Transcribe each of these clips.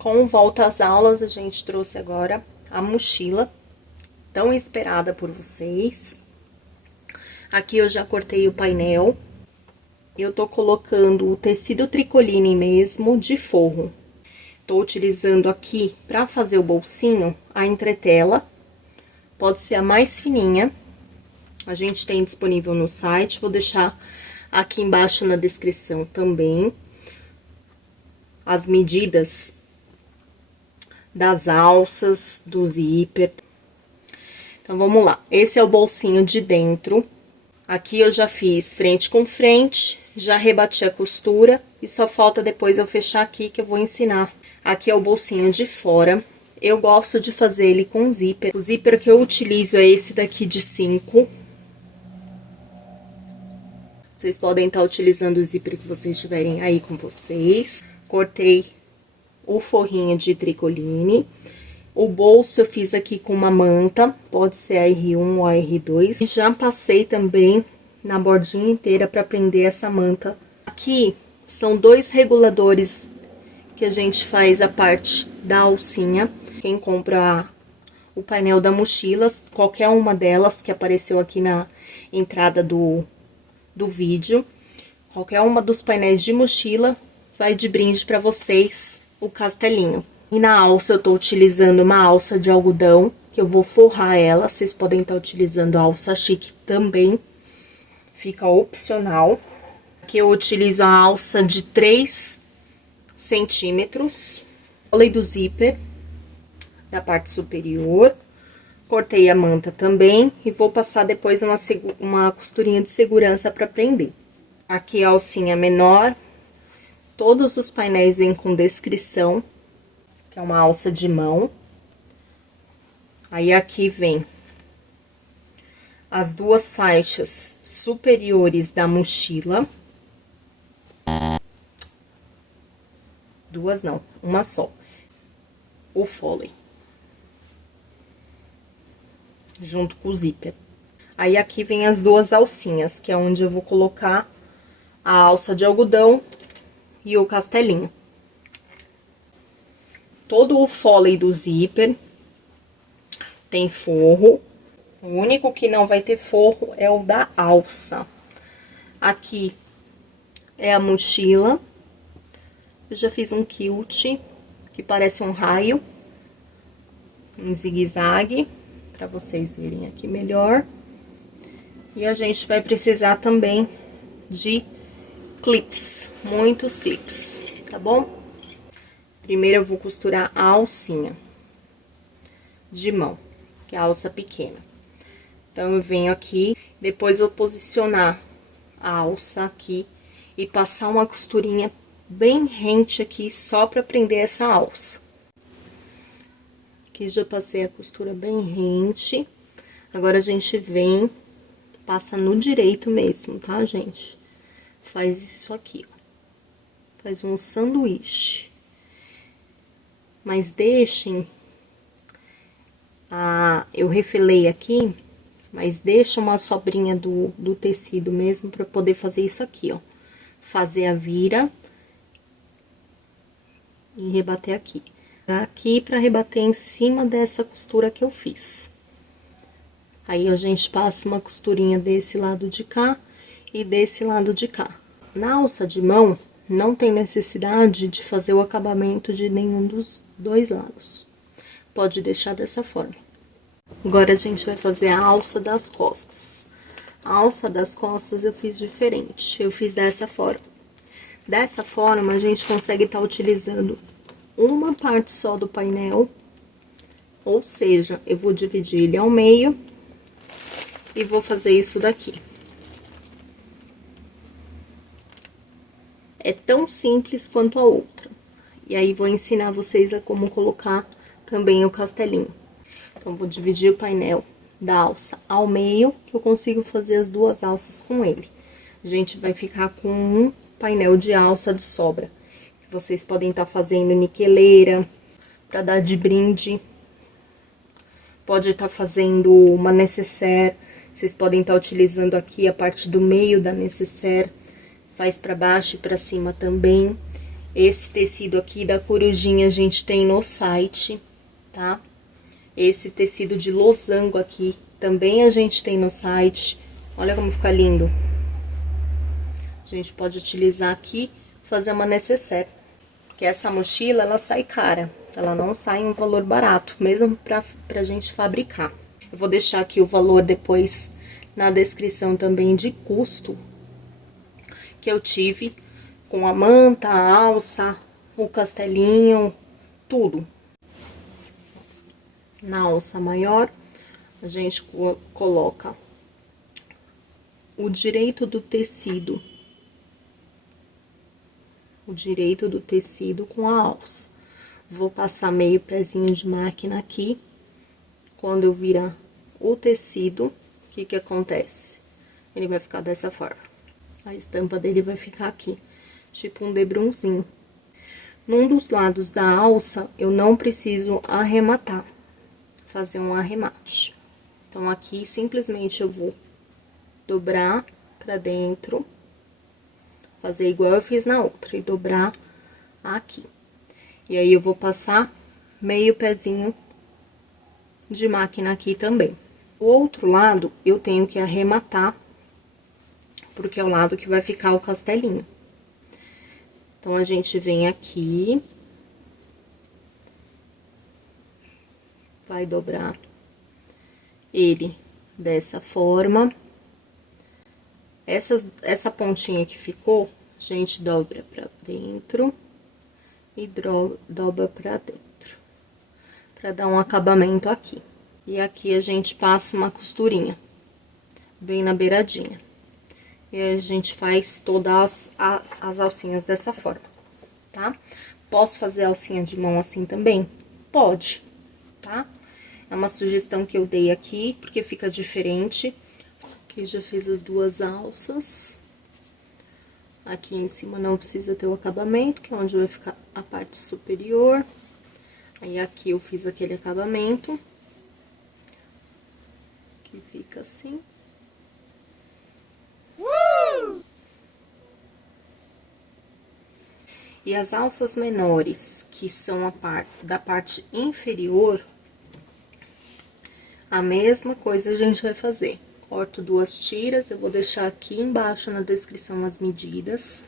Com volta às aulas, a gente trouxe agora a mochila, tão esperada por vocês. Aqui eu já cortei o painel. Eu tô colocando o tecido tricoline mesmo, de forro. Tô utilizando aqui, pra fazer o bolsinho, a entretela. Pode ser a mais fininha. A gente tem disponível no site, vou deixar aqui embaixo na descrição também. As medidas das alças, do zíper. Então, vamos lá. Esse é o bolsinho de dentro. Aqui eu já fiz frente com frente, já rebati a costura e só falta depois eu fechar aqui que eu vou ensinar. Aqui é o bolsinho de fora. Eu gosto de fazer ele com zíper. O zíper que eu utilizo é esse daqui de 5. Vocês podem estar utilizando o zíper que vocês tiverem aí com vocês. Cortei o forrinho de tricoline. O bolso eu fiz aqui com uma manta, pode ser a R1 ou a R2. E já passei também na bordinha inteira para prender essa manta. Aqui são 2 reguladores que a gente faz a parte da alcinha. Quem compra o painel da mochila, qualquer uma delas que apareceu aqui na entrada do vídeo, qualquer uma dos painéis de mochila, vai de brinde para vocês o castelinho. E na alça eu tô utilizando uma alça de algodão, que eu vou forrar ela. Vocês podem estar utilizando a alça chique também, fica opcional. Aqui eu utilizo a alça de 3 centímetros. Colei do zíper da parte superior. Cortei a manta também e vou passar depois uma costurinha de segurança para prender. Aqui a alcinha menor. Todos os painéis vêm com descrição, que é uma alça de mão. Aí aqui vem as 2 faixas superiores da mochila. 2 não, uma só. O foley. Junto com o zíper. Aí aqui vem as 2 alcinhas, que é onde eu vou colocar a alça de algodão e o castelinho. Todo o foley do zíper tem forro. O único que não vai ter forro é o da alça. Aqui é a mochila. Eu já fiz um quilt que parece um raio em zigue-zague, para vocês verem aqui melhor. E a gente vai precisar também de clips, muitos clips, tá bom? Primeiro eu vou costurar a alcinha de mão, que é a alça pequena. Então, eu venho aqui, depois vou posicionar a alça aqui e passar uma costurinha bem rente aqui, só pra prender essa alça. Aqui já passei a costura bem rente. Agora, a gente vem, passa no direito mesmo, tá, gente? Faz isso aqui, ó. Faz um sanduíche. Mas deixem... eu refelei aqui, mas deixa uma sobrinha do tecido mesmo pra poder fazer isso aqui, ó. Fazer a vira e rebater aqui. Aqui pra rebater em cima dessa costura que eu fiz. Aí, a gente passa uma costurinha desse lado de cá e desse lado de cá. Na alça de mão, não tem necessidade de fazer o acabamento de nenhum dos 2 lados. Pode deixar dessa forma. Agora, a gente vai fazer a alça das costas. A alça das costas eu fiz diferente. Eu fiz dessa forma. Dessa forma, a gente consegue estar utilizando uma parte só do painel. Ou seja, eu vou dividir ele ao meio e vou fazer isso daqui. É tão simples quanto a outra. E aí, vou ensinar vocês a como colocar também o castelinho. Então, vou dividir o painel da alça ao meio, que eu consigo fazer as 2 alças com ele. A gente vai ficar com um painel de alça de sobra. Vocês podem estar fazendo niqueleira, para dar de brinde. Pode estar fazendo uma nécessaire. Vocês podem estar utilizando aqui a parte do meio da nécessaire. Faz para baixo e para cima também. Esse tecido aqui da corujinha a gente tem no site, tá? Esse tecido de losango aqui também a gente tem no site. Olha como fica lindo. A gente pode utilizar aqui, fazer uma nécessaire. Porque essa mochila, ela sai cara. Ela não sai um valor barato, mesmo pra gente fabricar. Eu vou deixar aqui o valor depois na descrição também de custo que eu tive com a manta, a alça, o castelinho, tudo. Na alça maior, a gente coloca o direito do tecido. O direito do tecido com a alça. Vou passar meio pezinho de máquina aqui. Quando eu virar o tecido, o que que acontece? Ele vai ficar dessa forma. A estampa dele vai ficar aqui, tipo um debrunzinho. Num dos lados da alça, eu não preciso arrematar, fazer um arremate. Então, aqui, simplesmente, eu vou dobrar pra dentro, fazer igual eu fiz na outra, e dobrar aqui. E aí, eu vou passar meio pezinho de máquina aqui também. O outro lado, eu tenho que arrematar, porque é o lado que vai ficar o castelinho. Então, a gente vem aqui, vai dobrar ele dessa forma. Essa pontinha que ficou, a gente dobra pra dentro e dobra pra dentro, pra dar um acabamento aqui. E aqui a gente passa uma costurinha, bem na beiradinha. E a gente faz todas as alcinhas dessa forma, tá? Posso fazer alcinha de mão assim também? Pode, tá? É uma sugestão que eu dei aqui, porque fica diferente. Aqui já fiz as duas alças. Aqui em cima não precisa ter o acabamento, que é onde vai ficar a parte superior. Aí, aqui eu fiz aquele acabamento, que fica assim. E as alças menores, que são da parte inferior, a mesma coisa a gente vai fazer. Corto duas tiras, eu vou deixar aqui embaixo na descrição as medidas.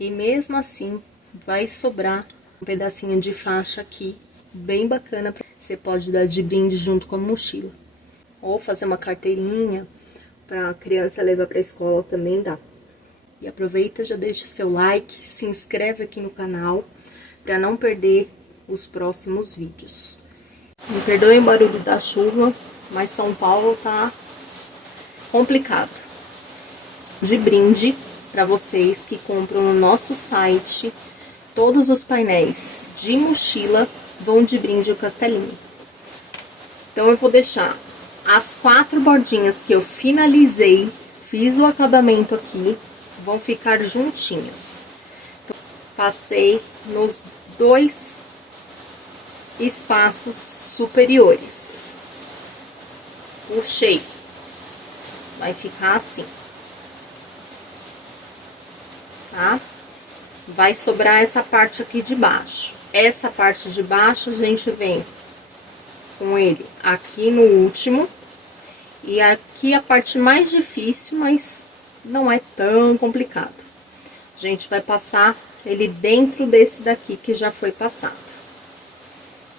E mesmo assim, vai sobrar um pedacinho de faixa aqui, bem bacana. Você pode dar de brinde junto com a mochila. Ou fazer uma carteirinha pra criança levar pra escola também dá. E aproveita, já deixa seu like, se inscreve aqui no canal para não perder os próximos vídeos. Me perdoem o barulho da chuva, mas São Paulo tá complicado. De brinde para vocês que compram no nosso site, todos os painéis de mochila vão de brinde o castelinho. Então, eu vou deixar as 4 bordinhas que eu finalizei, fiz o acabamento aqui, vão ficar juntinhas. Então, passei nos 2 espaços superiores. Puxei. Vai ficar assim. Tá? Vai sobrar essa parte aqui de baixo. Essa parte de baixo, a gente vem com ele aqui no último. E aqui a parte mais difícil, mas não é tão complicado. A gente vai passar ele dentro desse daqui que já foi passado.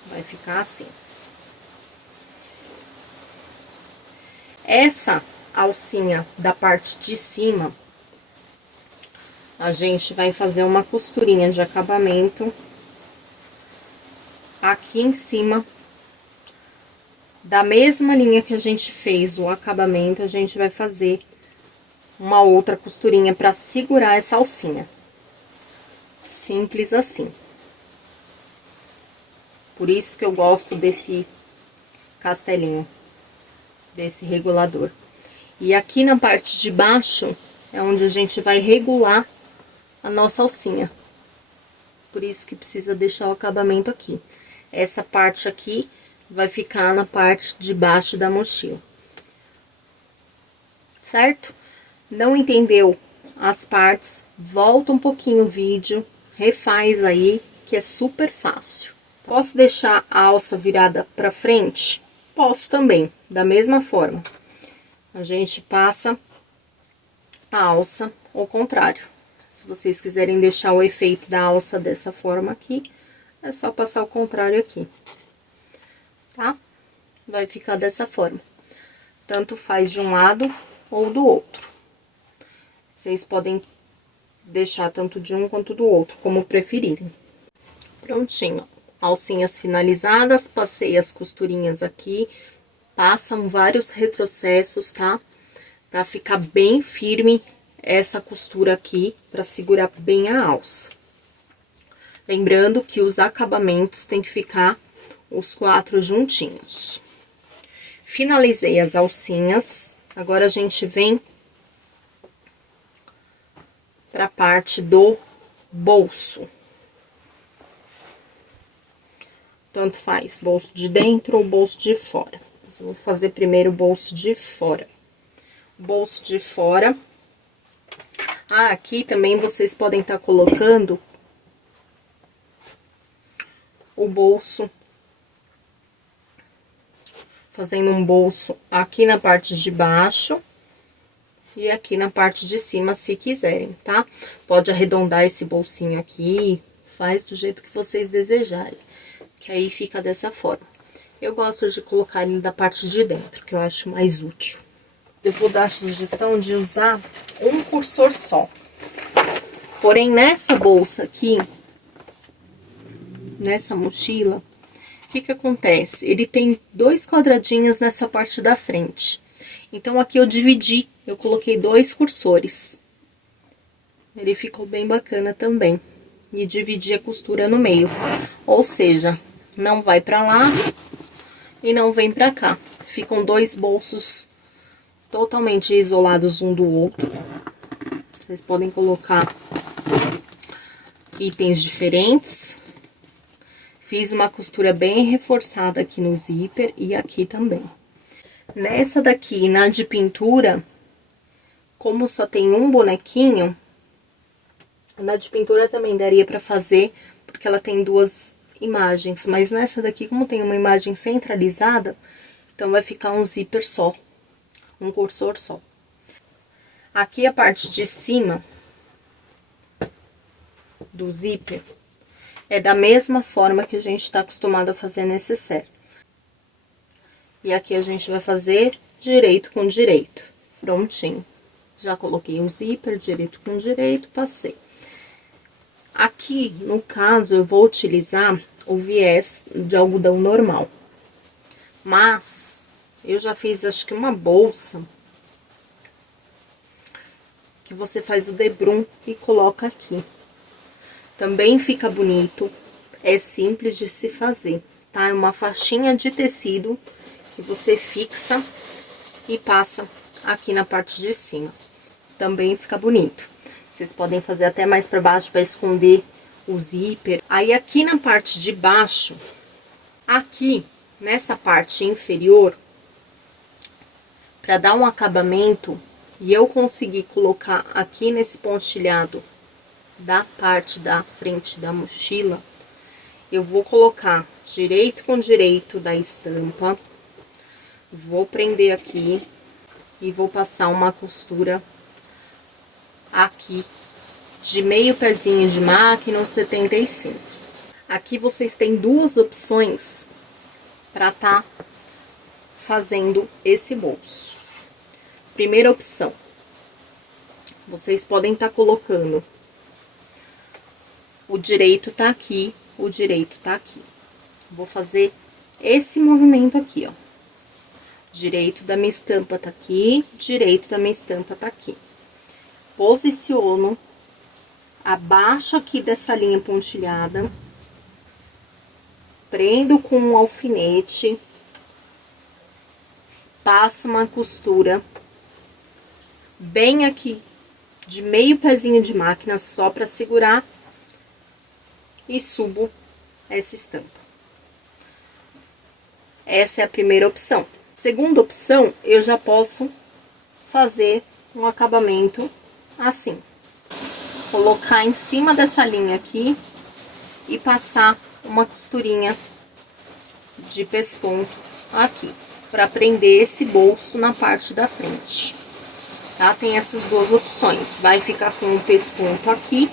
Vai ficar assim. Essa alcinha da parte de cima, a gente vai fazer uma costurinha de acabamento aqui em cima. Da mesma linha que a gente fez o acabamento, a gente vai fazer uma outra costurinha para segurar essa alcinha. Simples assim. Por isso que eu gosto desse castelinho, desse regulador. E aqui na parte de baixo é onde a gente vai regular a nossa alcinha. Por isso que precisa deixar o acabamento aqui. Essa parte aqui vai ficar na parte de baixo da mochila. Certo? Não entendeu as partes? Volta um pouquinho o vídeo, refaz aí, que é super fácil. Posso deixar a alça virada pra frente? Posso também, da mesma forma. A gente passa a alça ao contrário. Se vocês quiserem deixar o efeito da alça dessa forma aqui, é só passar ao contrário aqui, tá? Vai ficar dessa forma. Tanto faz de um lado ou do outro. Vocês podem deixar tanto de um quanto do outro, como preferirem. Prontinho. Alcinhas finalizadas, passei as costurinhas aqui. Passam vários retrocessos, tá? Pra ficar bem firme essa costura aqui, pra segurar bem a alça. Lembrando que os acabamentos tem que ficar os 4 juntinhos. Finalizei as alcinhas, agora a gente vem pra parte do bolso. Tanto faz, bolso de dentro ou bolso de fora. Mas eu vou fazer primeiro o bolso de fora. Bolso de fora. Ah, aqui também vocês podem estar colocando o bolso, fazendo um bolso aqui na parte de baixo e aqui na parte de cima, se quiserem, tá? Pode arredondar esse bolsinho aqui, faz do jeito que vocês desejarem, que aí fica dessa forma. Eu gosto de colocar ele da parte de dentro, que eu acho mais útil. Eu vou dar a sugestão de usar um cursor só. Porém, nessa bolsa aqui, nessa mochila, o que que acontece? Ele tem 2 quadradinhos nessa parte da frente. Então, aqui eu dividi, eu coloquei 2 cursores. Ele ficou bem bacana também. E dividi a costura no meio. Ou seja, não vai pra lá e não vem pra cá. Ficam 2 bolsos totalmente isolados um do outro. Vocês podem colocar itens diferentes. Fiz uma costura bem reforçada aqui no zíper e aqui também. Nessa daqui, na de pintura, como só tem um bonequinho, na de pintura também daria pra fazer, porque ela tem 2 imagens. Mas nessa daqui, como tem uma imagem centralizada, então vai ficar um zíper só, um cursor só. Aqui a parte de cima do zíper é da mesma forma que a gente tá acostumado a fazer necessaire. E aqui a gente vai fazer direito com direito. Prontinho. Já coloquei o zíper, direito com direito, passei. Aqui, no caso, eu vou utilizar o viés de algodão normal. Mas, eu já fiz, acho que uma bolsa, que você faz o debrum e coloca aqui. Também fica bonito, é simples de se fazer, tá? É uma faixinha de tecido que você fixa e passa aqui na parte de cima. Também fica bonito. Vocês podem fazer até mais pra baixo pra esconder o zíper. Aí aqui na parte de baixo, aqui nessa parte inferior, pra dar um acabamento, e eu conseguir colocar aqui nesse pontilhado da parte da frente da mochila, eu vou colocar direito com direito da estampa, vou prender aqui e vou passar uma costura aqui de meio pezinho de máquina ou 75. Aqui vocês têm 2 opções para tá fazendo esse bolso. Primeira opção, vocês podem estar colocando o direito tá aqui, o direito tá aqui. Vou fazer esse movimento aqui, ó. Direito da minha estampa tá aqui, direito da minha estampa tá aqui. Posiciono abaixo aqui dessa linha pontilhada. Prendo com um alfinete. Passo uma costura bem aqui de meio pezinho de máquina, só pra segurar. E subo essa estampa. Essa é a primeira opção. Segunda opção, eu já posso fazer um acabamento assim. colocar em cima dessa linha aqui e passar uma costurinha de pesponto aqui, para prender esse bolso na parte da frente, tá? Tem essas duas opções, vai ficar com um pesponto aqui,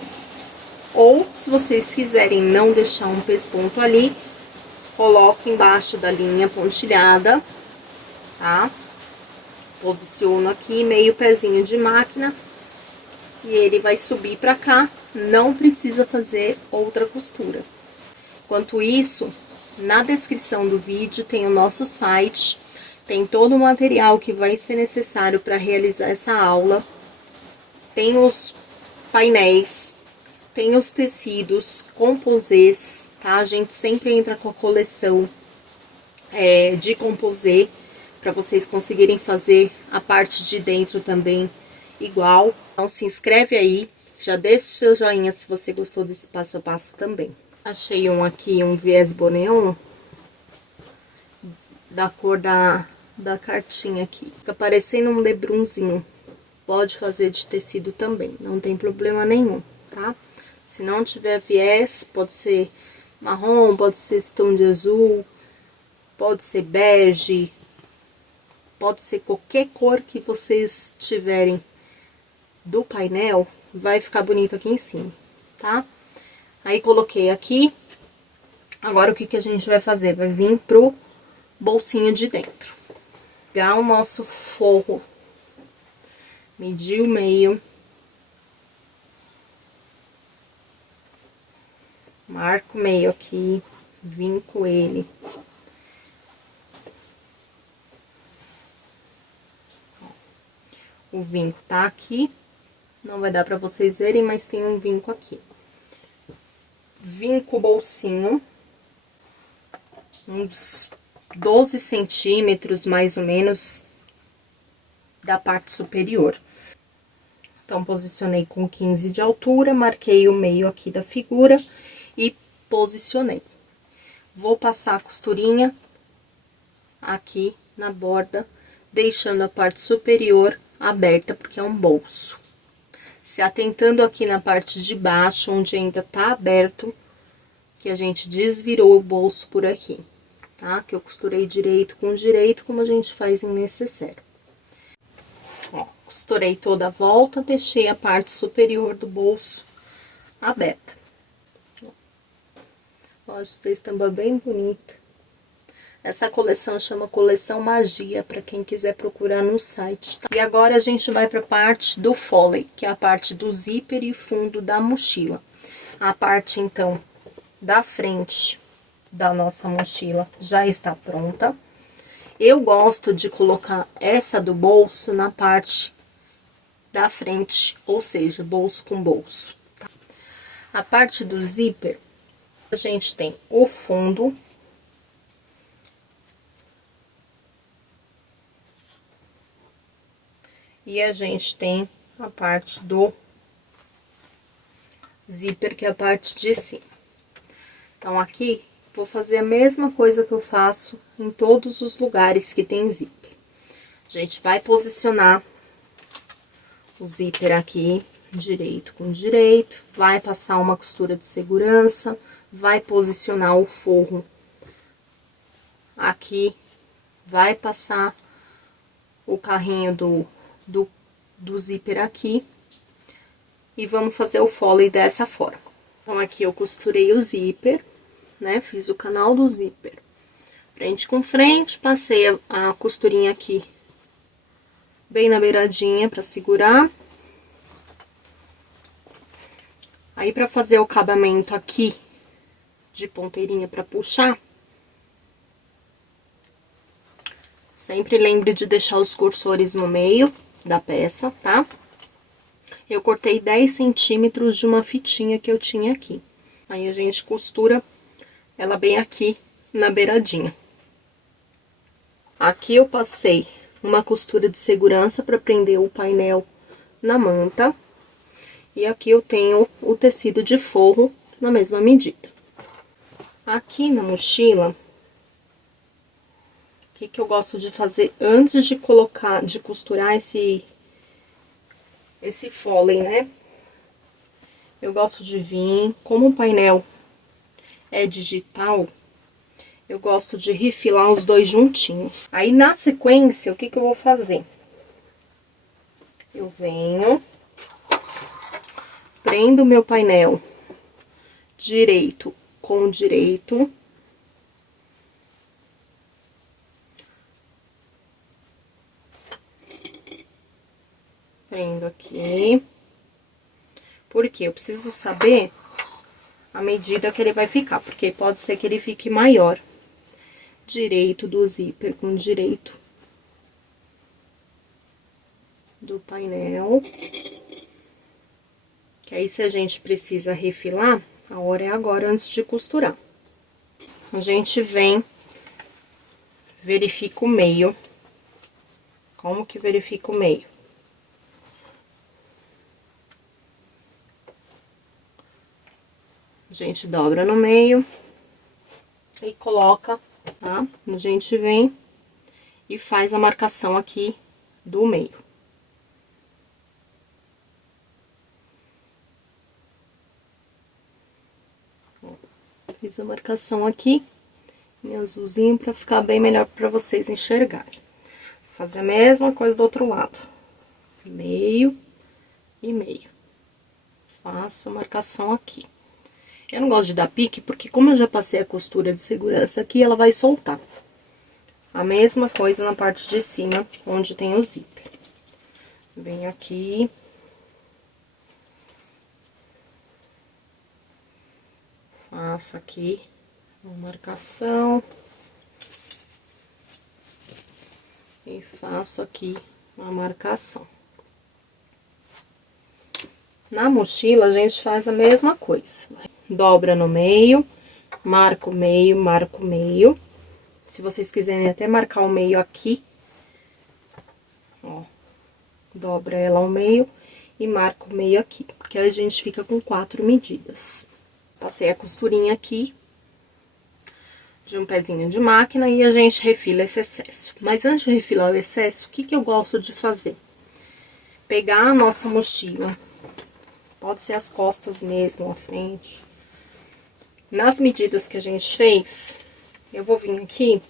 ou se vocês quiserem não deixar um pesponto ali, coloco embaixo da linha pontilhada, tá? Posiciono aqui meio pezinho de máquina e ele vai subir pra cá, não precisa fazer outra costura. Enquanto isso, na descrição do vídeo tem o nosso site, tem todo o material que vai ser necessário para realizar essa aula, tem os painéis, tem os tecidos, composês, tá? A gente sempre entra com a coleção de composê, para vocês conseguirem fazer a parte de dentro também igual. Então se inscreve aí, já deixa o seu joinha se você gostou desse passo a passo também. Achei aqui, um viés boneon, da cor da cartinha aqui. Fica parecendo um lebrunzinho. Pode fazer de tecido também, não tem problema nenhum, tá? Se não tiver viés, pode ser marrom, pode ser esse tom de azul, pode ser bege, pode ser qualquer cor que vocês tiverem do painel, vai ficar bonito aqui em cima, tá? Aí coloquei aqui. Agora o que a gente vai fazer? Vai vir pro bolsinho de dentro. Pegar o nosso forro, medir o meio, marco o meio aqui, vinco ele. O vinco tá aqui, não vai dar pra vocês verem, mas tem um vinco aqui. Vinco o bolsinho, uns 12 centímetros, mais ou menos, da parte superior. Então, posicionei com 15 de altura, marquei o meio aqui da figura e posicionei. Vou passar a costurinha aqui na borda, deixando a parte superior aberta, porque é um bolso. Se atentando aqui na parte de baixo, onde ainda tá aberto, que a gente desvirou o bolso por aqui, tá? Que eu costurei direito com direito, como a gente faz em necessário. Ó, costurei toda a volta, deixei a parte superior do bolso aberta. Ó, essa estampa bem bonita. Essa coleção chama Coleção Magia, para quem quiser procurar no site, tá? E agora a gente vai para a parte do foley, que é a parte do zíper e fundo da mochila. A parte, então, da frente da nossa mochila já está pronta. Eu gosto de colocar essa do bolso na parte da frente, ou seja, bolso com bolso, tá? A parte do zíper, a gente tem o fundo, e a gente tem a parte do zíper, que é a parte de cima. Então, aqui, vou fazer a mesma coisa que eu faço em todos os lugares que tem zíper. A gente vai posicionar o zíper aqui, direito com direito, vai passar uma costura de segurança, vai posicionar o forro aqui, vai passar o carrinho do zíper aqui e vamos fazer o foley dessa forma. Então, aqui eu costurei o zíper, né? Fiz o canal do zíper frente com frente, passei a costurinha aqui bem na beiradinha para segurar. Aí, para fazer o acabamento aqui de ponteirinha para puxar, sempre lembre de deixar os cursores no meio da peça, tá? Eu cortei 10 centímetros de uma fitinha que eu tinha aqui. Aí, a gente costura ela bem aqui na beiradinha. Aqui eu passei uma costura de segurança para prender o painel na manta. E aqui eu tenho o tecido de forro na mesma medida. Aqui na mochila, o que eu gosto de fazer antes de costurar esse foley, né? eu gosto de vir, como o painel é digital, eu gosto de refilar os dois juntinhos. Aí, na sequência, o que eu vou fazer? Eu venho, prendo meu painel direito com direito. Prendo aqui. Porque eu preciso saber a medida que ele vai ficar, porque pode ser que ele fique maior. Direito do zíper com direito do painel. Que aí, se a gente precisa refilar, a hora é agora, antes de costurar. A gente vem, verifica o meio. Como que verifica o meio? A gente dobra no meio e coloca, tá? A gente vem e faz a marcação aqui do meio. Fiz a marcação aqui, em azulzinho, pra ficar bem melhor pra vocês enxergarem. Vou fazer a mesma coisa do outro lado. Meio e meio. Faço a marcação aqui. Eu não gosto de dar pique, porque como eu já passei a costura de segurança aqui, ela vai soltar. A mesma coisa na parte de cima, onde tem o zíper. Venho aqui. Faço aqui uma marcação. E faço aqui uma marcação. Na mochila, a gente faz a mesma coisa. Dobra no meio, marco o meio, marco o meio. Se vocês quiserem até marcar o meio aqui, ó, dobra ela ao meio e marca o meio aqui, porque aí a gente fica com 4 medidas. Passei a costurinha aqui de um pezinho de máquina e a gente refila esse excesso. Mas antes de refilar o excesso, o que eu gosto de fazer? Pegar a nossa mochila, pode ser as costas mesmo, a frente. Nas medidas que a gente fez, eu vou vir aqui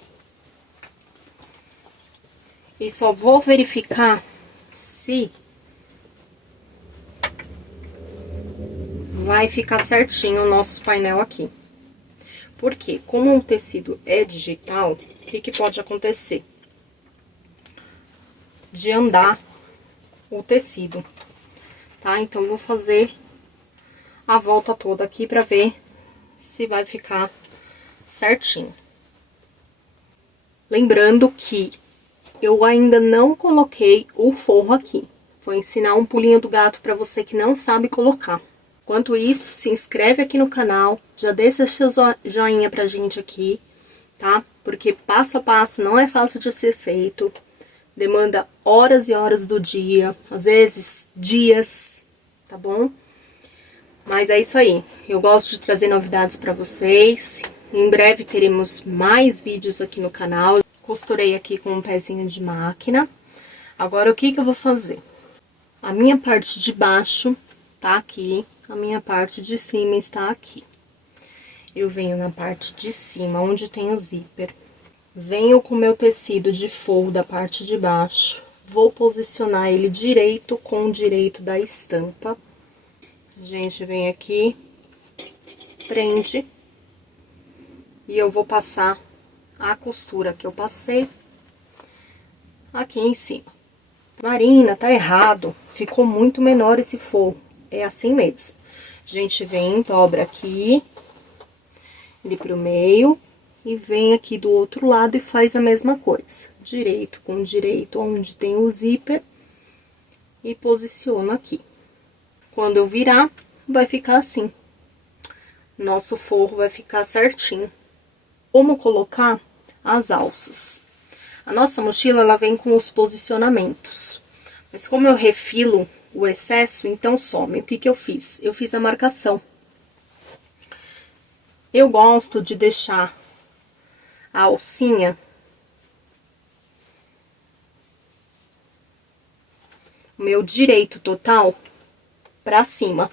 e só vou verificar se vai ficar certinho o nosso painel aqui. Porque, como o tecido é digital, o que pode acontecer? De andar o tecido, tá? Então, eu vou fazer a volta toda aqui pra ver se vai ficar certinho. Lembrando que eu ainda não coloquei o forro aqui. Vou ensinar um pulinho do gato pra você que não sabe colocar. Enquanto isso, se inscreve aqui no canal, já deixa seu joinha pra gente aqui, tá? Porque passo a passo não é fácil de ser feito, demanda horas e horas do dia, às vezes dias, tá bom? Mas é isso aí, eu gosto de trazer novidades pra vocês, em breve teremos mais vídeos aqui no canal. Costurei aqui com um pezinho de máquina. Agora, o que eu vou fazer? A minha parte de baixo tá aqui. A minha parte de cima está aqui. Eu venho na parte de cima, onde tem o zíper. Venho com o meu tecido de forro da parte de baixo. Vou posicionar ele direito com o direito da estampa. A gente vem aqui, prende. E eu vou passar a costura que eu passei aqui em cima. Marina, tá errado. Ficou muito menor esse forro. É assim mesmo. A gente vem, dobra aqui, ele pro meio, e vem aqui do outro lado e faz a mesma coisa. Direito com direito, onde tem o zíper, e posiciono aqui. Quando eu virar, vai ficar assim. Nosso forro vai ficar certinho. Como colocar as alças? A nossa mochila, ela vem com os posicionamentos. Mas como eu refilo o excesso, então some. O que eu fiz? Eu fiz a marcação. Eu gosto de deixar a alcinha o meu direito total pra cima.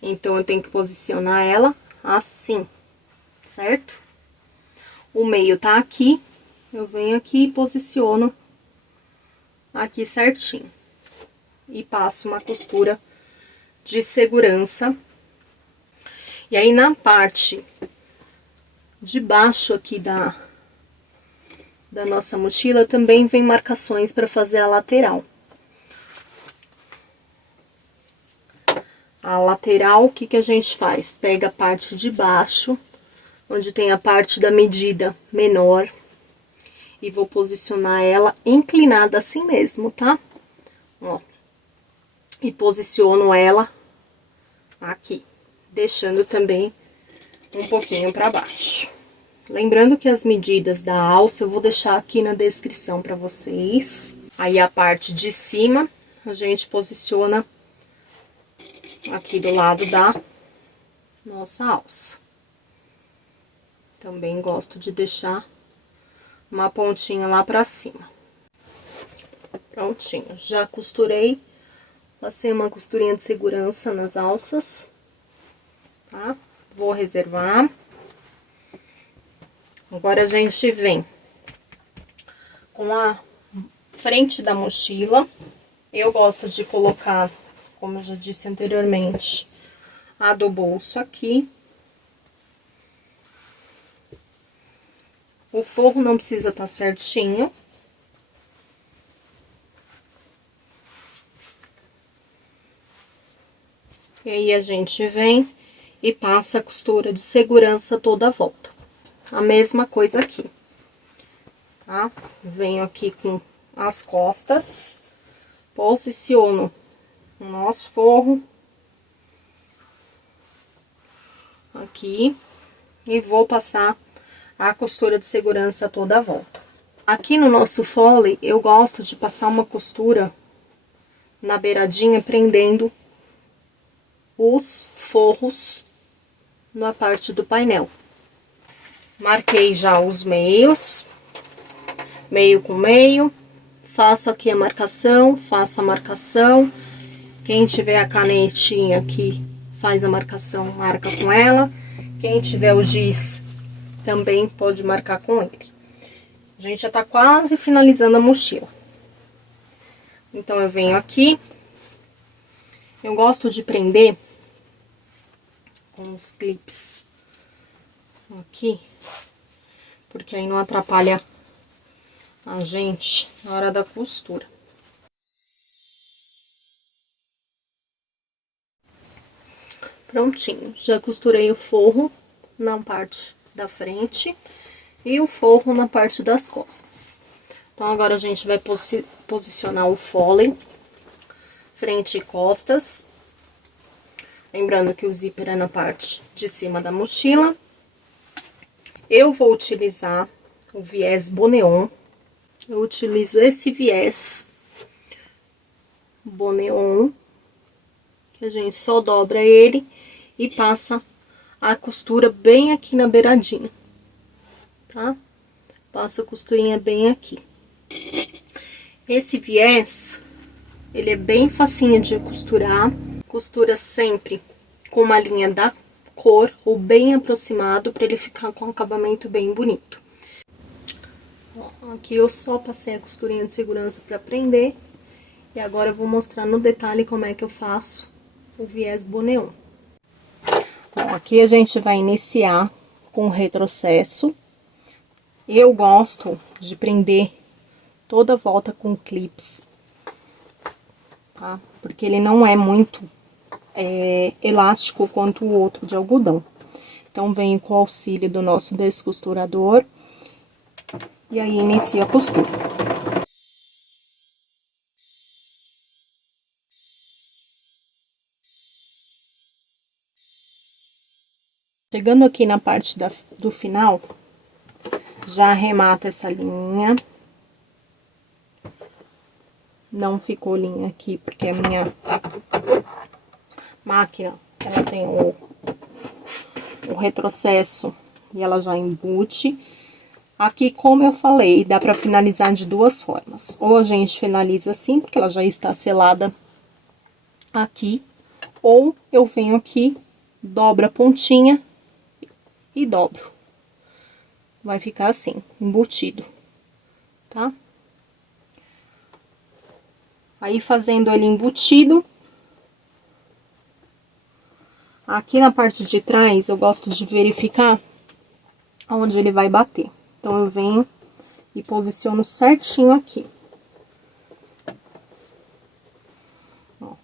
Então, eu tenho que posicionar ela assim, certo? O meio tá aqui, eu venho aqui e posiciono aqui certinho. E passo uma costura de segurança. E aí, na parte de baixo aqui da nossa mochila, também vem marcações para fazer a lateral. A lateral, o que que a gente faz? Pega a parte de baixo, onde tem a parte da medida menor, e vou posicionar ela inclinada assim mesmo, tá? Ó. E posiciono ela aqui, deixando também um pouquinho para baixo. Lembrando que as medidas da alça eu vou deixar aqui na descrição para vocês. Aí a parte de cima a gente posiciona aqui do lado da nossa alça. Também gosto de deixar uma pontinha lá pra cima. Prontinho, já costurei, passei uma costurinha de segurança nas alças, tá? Vou reservar. Agora a gente vem com a frente da mochila. Eu gosto de colocar, como eu já disse anteriormente, a do bolso aqui. O forro não precisa estar certinho. E aí, a gente vem e passa a costura de segurança toda a volta. A mesma coisa aqui, tá? Venho aqui com as costas, posiciono o nosso forro aqui e vou passar a costura de segurança toda a volta. Aqui no nosso foley, eu gosto de passar uma costura na beiradinha, prendendo os forros na parte do painel. Marquei já os meios, meio com meio, faço aqui a marcação, faço a marcação. Quem tiver a canetinha aqui, faz a marcação, marca com ela. Quem tiver o giz, também pode marcar com ele. A gente já tá quase finalizando a mochila. Então, eu venho aqui. Eu gosto de prender com os clips aqui, porque aí não atrapalha a gente na hora da costura. Prontinho, já costurei o forro na parte da frente e o forro na parte das costas. Então, agora a gente vai posicionar o foley, frente e costas. Lembrando que o zíper é na parte de cima da mochila. Eu vou utilizar o viés Boneon. Eu utilizo esse viés Boneon, que a gente só dobra ele e passa a costura bem aqui na beiradinha, tá? Passa a costurinha bem aqui. Esse viés, ele é bem facinho de costurar. Costura sempre com uma linha da cor ou bem aproximado, para ele ficar com um acabamento bem bonito. Ó, aqui eu só passei a costurinha de segurança para prender. E agora eu vou mostrar no detalhe como é que eu faço o viés Boneon. Ó, aqui a gente vai iniciar com o retrocesso. Eu gosto de prender toda a volta com clips, tá? Porque ele não é muito elástico quanto o outro de algodão. Então, venho com o auxílio do nosso descosturador e aí inicio a costura. Chegando aqui na parte do final, já arremato essa linha. Não ficou linha aqui, porque a minha máquina, ela tem o retrocesso e ela já embute. Aqui, como eu falei, dá pra finalizar de duas formas. Ou a gente finaliza assim, porque ela já está selada aqui, Ou eu venho aqui, dobro a pontinha e dobro. Vai ficar assim, embutido, tá? Aí, fazendo ele embutido, aqui na parte de trás, eu gosto de verificar onde ele vai bater. Então, eu venho e posiciono certinho aqui. Ó.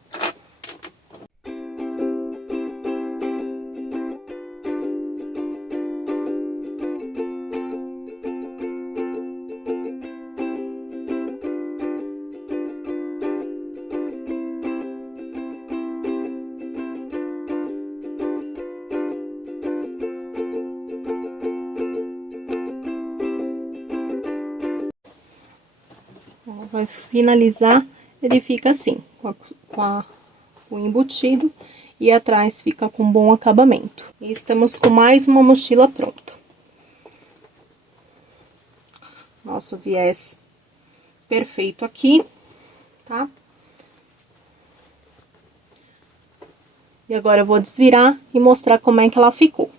Vai finalizar, ele fica assim, o embutido, e atrás fica com bom acabamento. E estamos com mais uma mochila pronta. Nosso viés perfeito aqui, tá? E agora eu vou desvirar e mostrar como é que ela ficou.